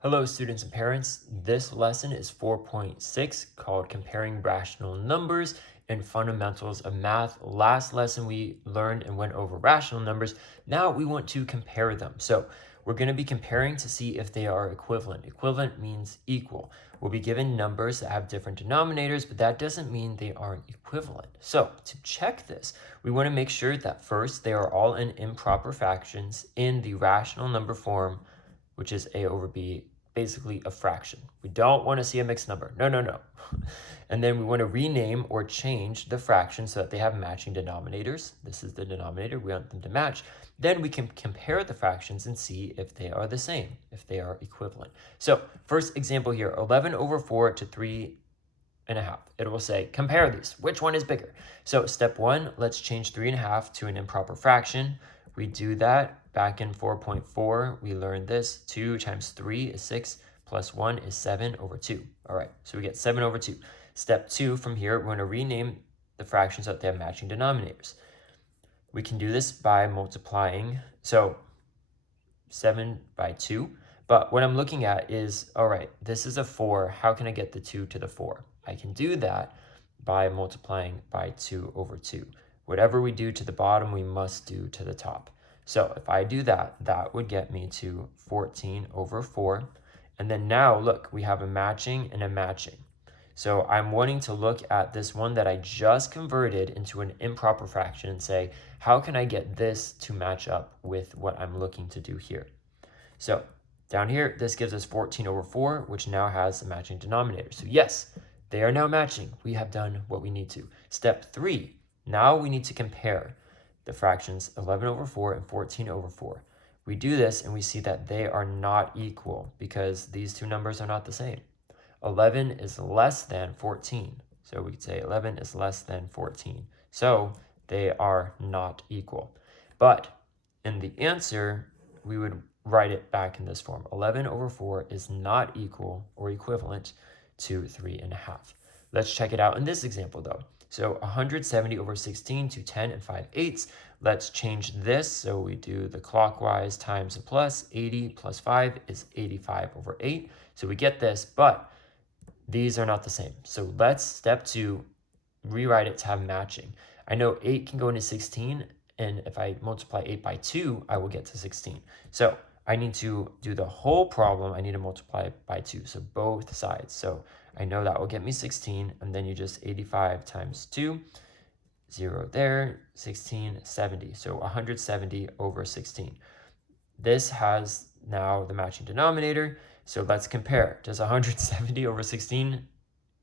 Hello students and parents, this lesson is 4.6 called Comparing Rational Numbers and Fundamentals of Math. Last lesson we learned and went over rational numbers. Now we want to compare them. So we're going to be comparing to see if they are equivalent. Equivalent means equal. We'll be given numbers that have different denominators, but that doesn't mean they aren't equivalent. So to check this, we want to make sure that first they are all in improper fractions in the rational number form, which is a over b, basically a fraction. We don't want to see a mixed number. No. And then we want to rename or change the fractions so that they have matching denominators. This is the denominator. We want them to match. Then we can compare the fractions and see if they are the same, if they are equivalent. So first example here, 11 over 4 to 3.5. It will say, compare these. Which one is bigger? So step one, let's change 3.5 to an improper fraction. We do that back in 4.4. We learned this. 2 times 3 is 6, plus 1 is 7 over 2. All right, so we get 7 over 2. Step two, from here, we're going to rename the fractions so that they have matching denominators. We can do this by multiplying. So 7 by 2. But what I'm looking at is, all right, this is a 4. How can I get the 2 to the 4? I can do that by multiplying by 2 over 2. Whatever we do to the bottom, we must do to the top. So if I do that, that would get me to 14 over 4. And then now, look, we have a matching and a matching. So I'm wanting to look at this one that I just converted into an improper fraction and say, how can I get this to match up with what I'm looking to do here? So down here, this gives us 14 over 4, which now has a matching denominator. So yes, they are now matching. We have done what we need to. Step 3, now we need to compare the fractions 11 over 4 and 14 over 4. We do this and we see that they are not equal because these two numbers are not the same. 11 is less than 14. So we could say 11 is less than 14. So they are not equal. But in the answer, we would write it back in this form. 11 over 4 is not equal or equivalent to 3.5. Let's check it out in this example though. So 170 over 16 to 10 and 5/8. Let's change this. So we do the clockwise times a plus. 80 plus 5 is 85 over 8. So we get this, but these are not the same. So let's, step 2, rewrite it to have matching. I know 8 can go into 16, and if I multiply 8 by 2, I will get to 16. So I need to do the whole problem. I need to multiply it by 2, so both sides. So I know that will get me 16, and then you just 85 times 2, 0 there, 16, 70. So 170 over 16. This has now the matching denominator. So let's compare. Does 170 over 16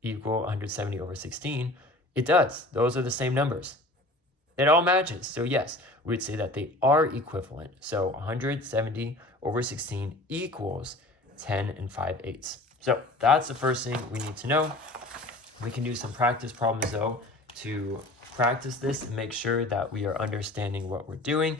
equal 170 over 16? It does. Those are the same numbers. It all matches. So yes, we'd say that they are equivalent. So 170 over 16 equals 10 and 5/8. So that's the first thing we need to know. We can do some practice problems though to practice this and make sure that we are understanding what we're doing.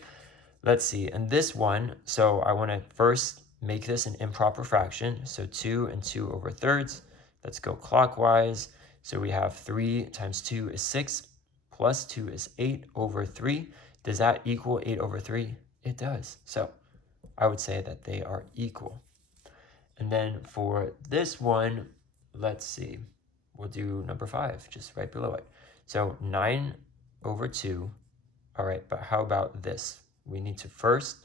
Let's see, in this one, so I want to first make this an improper fraction. So 2 and 2 over thirds. Let's go clockwise. So we have 3 times 2 is 6, plus 2 is 8 over 3. Does that equal 8 over 3? It does. So I would say that they are equal. And then for this one, let's see, we'll do number 5, just right below it. So 9 over 2. All right, but how about this? We need to first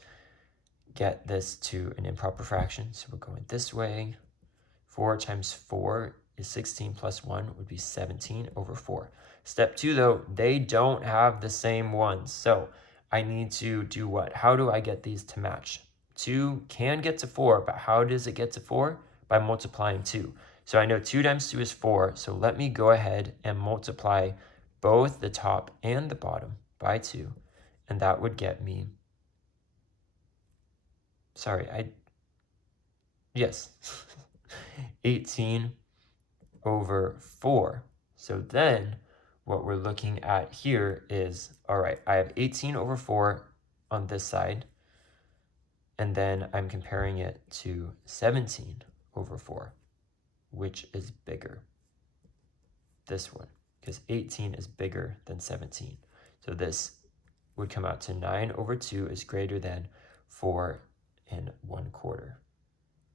get this to an improper fraction. So we're going this way. 4 times 4 is 16 plus 1 would be 17 over 4. Step 2 though, they don't have the same ones. So I need to do what? How do I get these to match? 2 can get to 4, but how does it get to 4? By multiplying 2. So I know 2 times 2 is 4. So let me go ahead and multiply both the top and the bottom by 2. And that would get me, yes, 18 over 4. So then what we're looking at here is, all right, I have 18 over 4 on this side, and then I'm comparing it to 17 over 4, which is bigger. This one, because 18 is bigger than 17. So this would come out to 9 over 2 is greater than 4 1/4.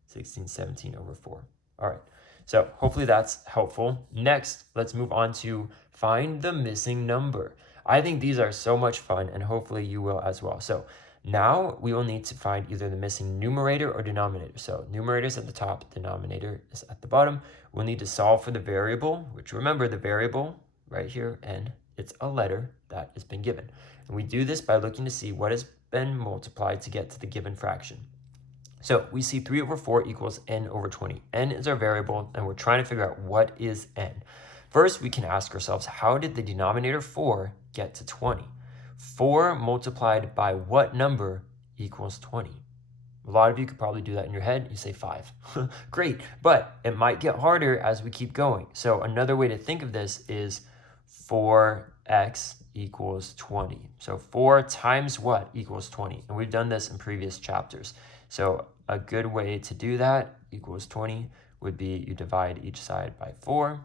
16, 17 over 4. All right, so hopefully that's helpful. Next, let's move on to find the missing number. I think these are so much fun, and hopefully you will as well. So now we will need to find either the missing numerator or denominator. So numerator is at the top, denominator is at the bottom. We'll need to solve for the variable, which remember the variable right here, n, it's a letter that has been given. And we do this by looking to see what has been multiplied to get to the given fraction. So we see 3 over 4 equals n over 20. N is our variable, and we're trying to figure out what is n. First, we can ask ourselves, how did the denominator 4 get to 20? 4 multiplied by what number equals 20? A lot of you could probably do that in your head. You say 5. Great, but it might get harder as we keep going. So another way to think of this is 4x equals 20. So 4 times what equals 20? And we've done this in previous chapters. So a good way to do that, equals 20, would be you divide each side by 4,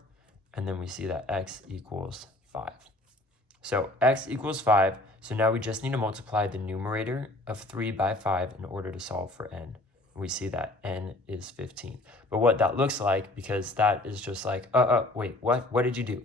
and then we see that x equals 5. So x equals 5, so now we just need to multiply the numerator of 3 by 5 in order to solve for n. We see that n is 15. But what that looks like, because that is just like, wait, what did you do?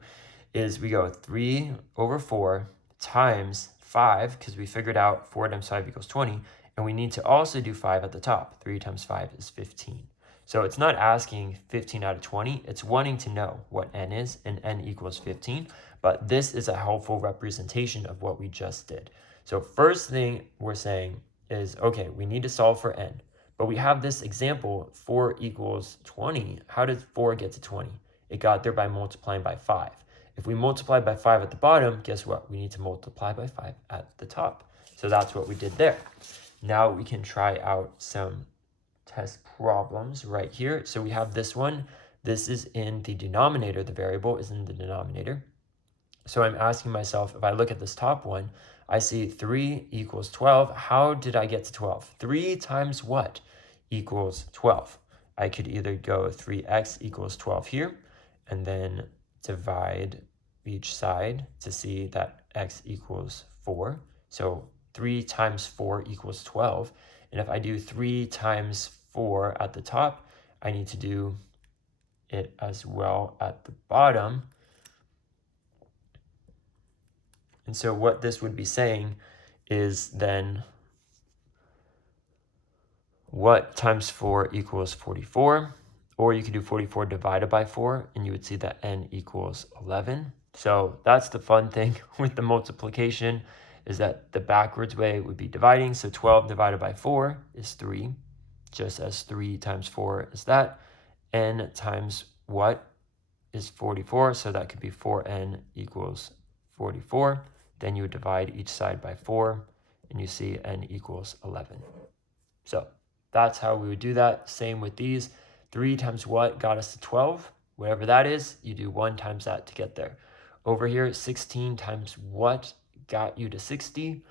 Is we go 3 over 4 times 5, because we figured out 4 times 5 equals 20, and we need to also do 5 at the top. 3 times 5 is 15. So it's not asking 15 out of 20, it's wanting to know what n is, and n equals 15, but this is a helpful representation of what we just did. So first thing we're saying is, okay, we need to solve for n, but we have this example, 4 equals 20. How did 4 get to 20? It got there by multiplying by 5. If we multiply by 5 at the bottom, guess what? We need to multiply by 5 at the top. So that's what we did there. Now we can try out some test problems right here. So we have this one. This is in the denominator. The variable is in the denominator. So I'm asking myself, if I look at this top one, I see 3 equals 12. How did I get to 12? 3 times what equals 12? I could either go 3x equals 12 here, and then divide each side to see that x equals 4. So 3 times 4 equals 12. And if I do 3 times 4 at the top, I need to do it as well at the bottom. And so what this would be saying is then what times 4 equals 44? Or you could do 44 divided by 4, and you would see that n equals 11. So that's the fun thing with the multiplication, is that the backwards way would be dividing. So 12 divided by 4 is 3, just as 3 times 4 is that. N times what is 44, so that could be 4n equals 44. Then you would divide each side by 4, and you see n equals 11. So that's how we would do that. Same with these. 3 times what got us to 12? Whatever that is, you do 1 times that to get there. Over here, 16 times what got you to 60?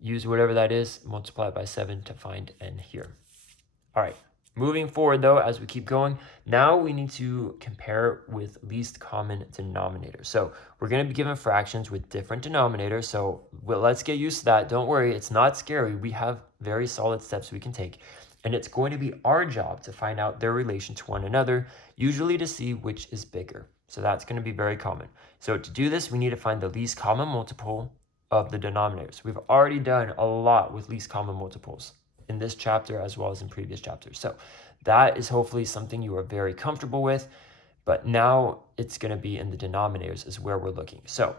Use whatever that is, multiply it by 7 to find n here. All right, moving forward though, as we keep going, now we need to compare with least common denominator. So we're going to be given fractions with different denominators. So let's get used to that. Don't worry, it's not scary. We have very solid steps we can take. And it's going to be our job to find out their relation to one another, usually to see which is bigger. So that's going to be very common. So to do this, we need to find the least common multiple of the denominators. We've already done a lot with least common multiples in this chapter as well as in previous chapters. So that is hopefully something you are very comfortable with, but now it's going to be in the denominators is where we're looking. So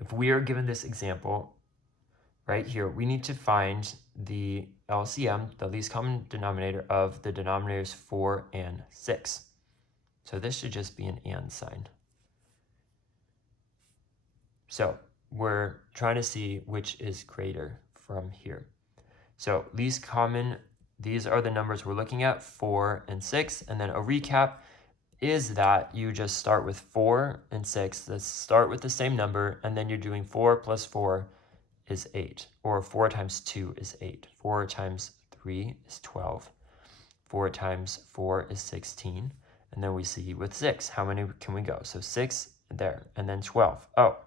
if we are given this example right here, we need to find the LCM, the least common denominator of the denominators 4 and 6. So this should just be an and sign. So we're trying to see which is greater from here. So least common, these are the numbers we're looking at, 4 and 6. And then a recap is that you just start with 4 and 6. Let's start with the same number, and then you're doing 4 plus 4 is 8, or 4 times 2 is 8. 4 times 3 is 12. 4 times 4 is 16. And then we see with 6, how many can we go? So 6 there, and then 12. Oh,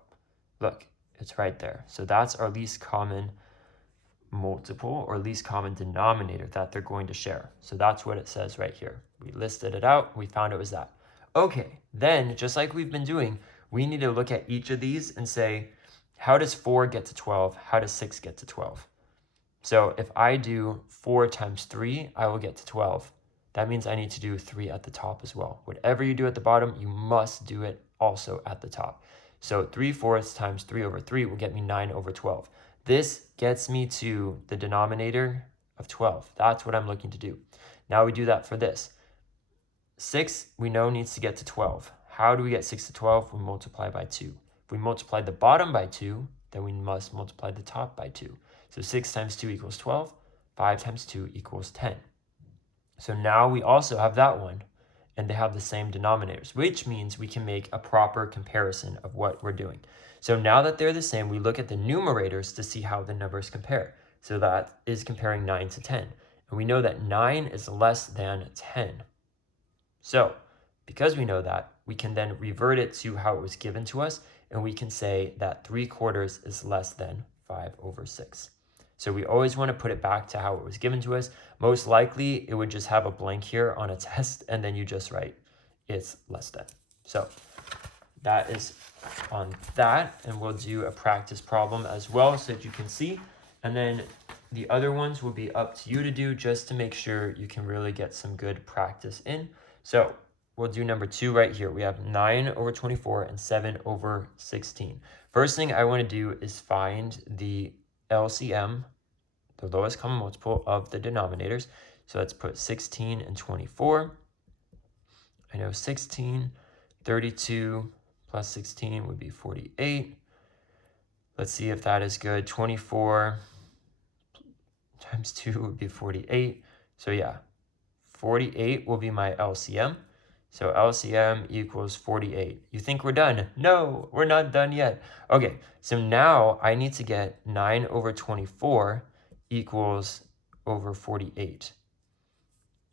look, it's right there. So that's our least common multiple or least common denominator that they're going to share. So that's what it says right here. We listed it out. We found it was that. Okay, then just like we've been doing, we need to look at each of these and say, how does 4 get to 12? How does 6 get to 12? So if I do 4 times 3, I will get to 12. That means I need to do 3 at the top as well. Whatever you do at the bottom, you must do it also at the top. So 3/4 times 3 over 3 will get me 9 over 12. This gets me to the denominator of 12. That's what I'm looking to do. Now we do that for this. 6, we know, needs to get to 12. How do we get 6 to 12? We multiply by 2. If we multiply the bottom by 2, then we must multiply the top by 2. So 6 times 2 equals 12. 5 times 2 equals 10. So now we also have that one, and they have the same denominators, which means we can make a proper comparison of what we're doing. So now that they're the same, we look at the numerators to see how the numbers compare. So that is comparing 9 to 10. And we know that 9 is less than 10. So because we know that, we can then revert it to how it was given to us, and we can say that 3/4 is less than 5 over 6. So we always want to put it back to how it was given to us. Most likely, it would just have a blank here on a test, and then you just write it's less than. So that is on that, and we'll do a practice problem as well so that you can see. And then the other ones will be up to you to do just to make sure you can really get some good practice in. So we'll do number 2 right here. We have 9 over 24 and 7 over 16. First thing I want to do is find the LCM, the lowest common multiple of the denominators. So let's put 16 and 24. I know 16, 32 plus 16 would be 48. Let's see if that is good. 24 times 2 would be 48. So yeah, 48 will be my LCM. So LCM equals 48. You think we're done? No, we're not done yet. Okay, so now I need to get 9 over 24 equals over 48.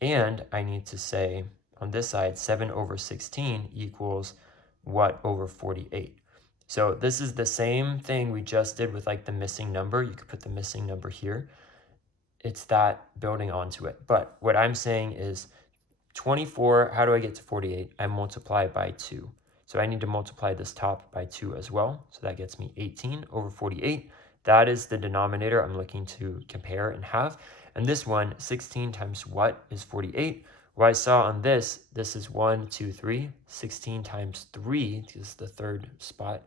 And I need to say on this side, 7 over 16 equals what over 48. So this is the same thing we just did with like the missing number. You could put the missing number here. It's that building onto it. But what I'm saying is 24, how do I get to 48? I multiply by 2. So I need to multiply this top by 2 as well. So that gets me 18 over 48. That is the denominator I'm looking to compare and have. And this one, 16 times what is 48? What I saw on this is 1, 2, 3. 16 times 3, is the third spot,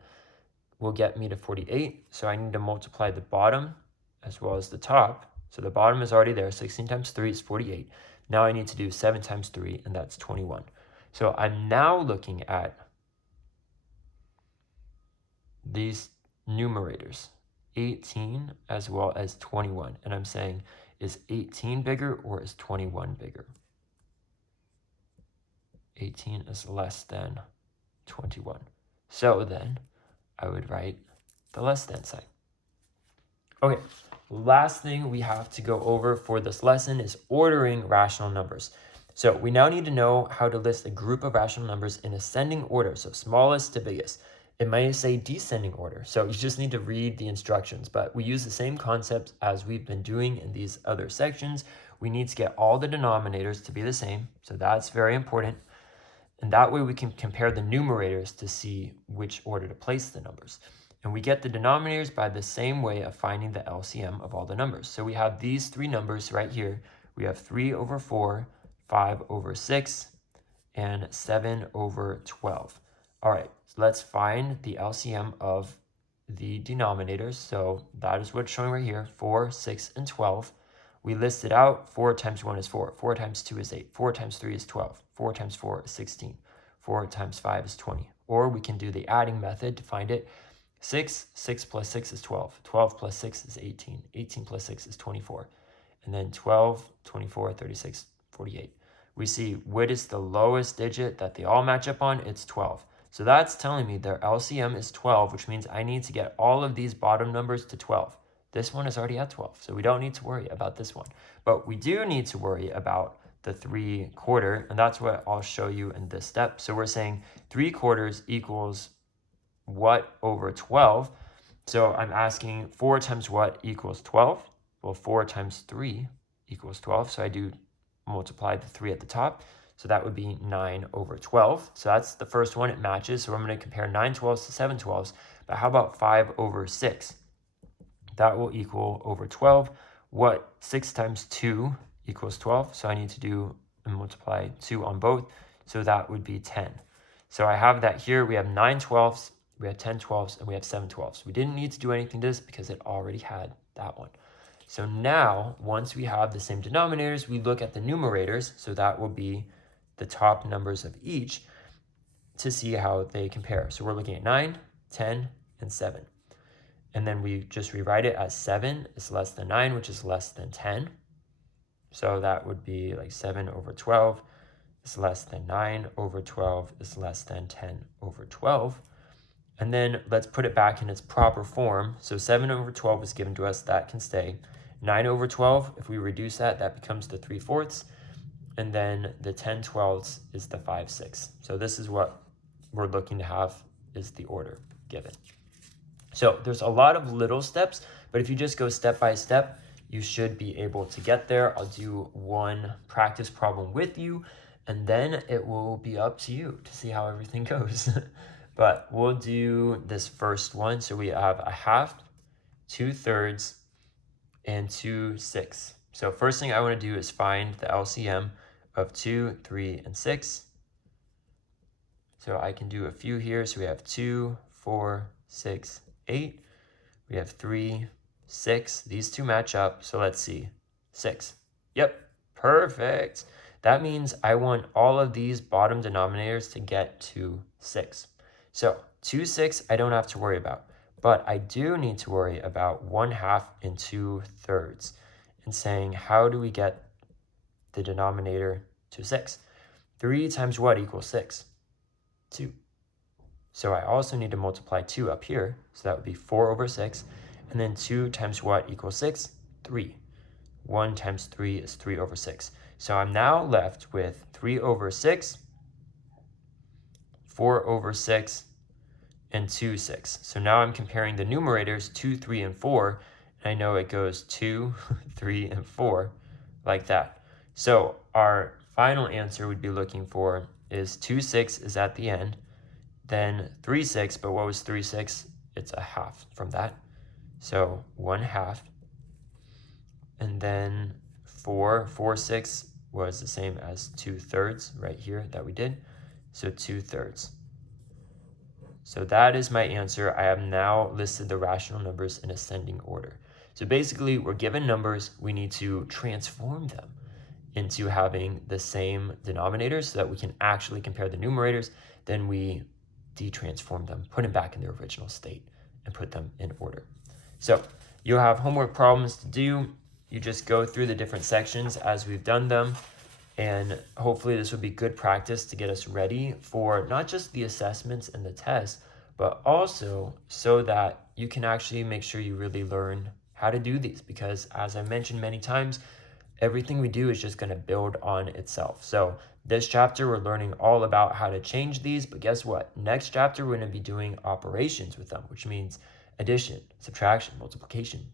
will get me to 48. So I need to multiply the bottom as well as the top. So the bottom is already there. 16 times 3 is 48. Now I need to do 7 times 3, and that's 21. So I'm now looking at these numerators, 18 as well as 21. And I'm saying, is 18 bigger or is 21 bigger? 18 is less than 21. So then I would write the less than sign. Okay, last thing we have to go over for this lesson is ordering rational numbers. So we now need to know how to list a group of rational numbers in ascending order, so smallest to biggest. It might say descending order, so you just need to read the instructions, but we use the same concepts as we've been doing in these other sections. We need to get all the denominators to be the same, so that's very important. And that way we can compare the numerators to see which order to place the numbers. And we get the denominators by the same way of finding the LCM of all the numbers. So we have these 3 numbers right here. We have 3 over 4, 5 over 6, and 7 over 12. All right, so let's find the LCM of the denominators. So that is what's showing right here, 4, 6, and 12. We listed out 4 times 1 is 4, 4 times 2 is 8, 4 times 3 is 12, 4 times 4 is 16, 4 times 5 is 20. Or we can do the adding method to find it. 6 plus 6 is 12, 12 plus 6 is 18, 18 plus 6 is 24, and then 12, 24, 36, 48. We see what is the lowest digit that they all match up on? It's 12. So that's telling me their LCM is 12, which means I need to get all of these bottom numbers to 12. This one is already at 12, so we don't need to worry about this one. But we do need to worry about the 3/4, and that's what I'll show you in this step. So we're saying 3/4 equals what over 12? So I'm asking 4 times what equals 12? Well, 4 times 3 equals 12. So I do multiply the 3 at the top. So that would be 9 over 12. So that's the first one. It matches. So I'm going to compare 9 12s to 7 12s. But how about 5 over 6? That will equal over 12. What 6 times 2 equals 12. So I need to do and multiply 2 on both. So that would be 10. So I have that here. We have 9 12s, we have 10 12s, and we have 7 12s. We didn't need to do anything to this because it already had that one. So now, once we have the same denominators, we look at the numerators. So that will be the top numbers of each to see how they compare. So we're looking at 9, 10, and 7. And then we just rewrite it as 7 is less than 9, which is less than 10. So that would be like 7 over 12 is less than 9 over 12 is less than 10 over 12. And then let's put it back in its proper form. So 7 over 12 was given to us. That can stay. 9 over 12, if we reduce that, that becomes the 3/4. And then the 10 12ths is the 5/6. So this is what we're looking to have is the order given. So there's a lot of little steps, but if you just go step by step, you should be able to get there. I'll do one practice problem with you, and then it will be up to you to see how everything goes. But we'll do this first one. So we have a half, 2/3, and 2/6. So first thing I want to do is find the LCM of 2, 3, and 6. So I can do a few here. So we have 2, 4, 6, 8. We have 3, 6. These two match up. So let's see. 6. Yep, perfect. That means I want all of these bottom denominators to get to 6. So 2, 6, I don't have to worry about. But I do need to worry about 1/2 and 2/3 and saying, how do we get the denominator to 6? 3 times what equals 6? 2. So I also need to multiply 2 up here. So that would be 4 over 6. And then 2 times what equals 6? 3. 1 times 3 is 3 over 6. So I'm now left with 3 over 6, 4 over 6, and 2, 6. So now I'm comparing the numerators 2, 3, and 4. And I know it goes 2, 3, and 4 like that. So our final answer we'd be looking for is 2, 6 is at the end. Then 3, 6, but what was 3, 6? It's a half from that. So 1/2. And then 4, 4, 6 was the same as 2/3 right here that we did. So 2/3. So that is my answer. I have now listed the rational numbers in ascending order. So basically, we're given numbers. We need to transform them into having the same denominators so that we can actually compare the numerators. Then we de-transform them, put them back in their original state, and put them in order. So you'll have homework problems to do. You just go through the different sections as we've done them. And hopefully this will be good practice to get us ready for not just the assessments and the tests, but also so that you can actually make sure you really learn how to do these. Because as I mentioned many times, everything we do is just going to build on itself. So this chapter, we're learning all about how to change these. But guess what? Next chapter, we're going to be doing operations with them, which means addition, subtraction, multiplication,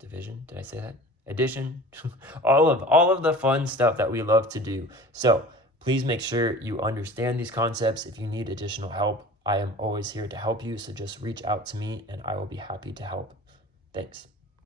division. Did I say that? Addition, all of the fun stuff that we love to do. So please make sure you understand these concepts. If you need additional help, I am always here to help you. So just reach out to me and I will be happy to help. Thanks.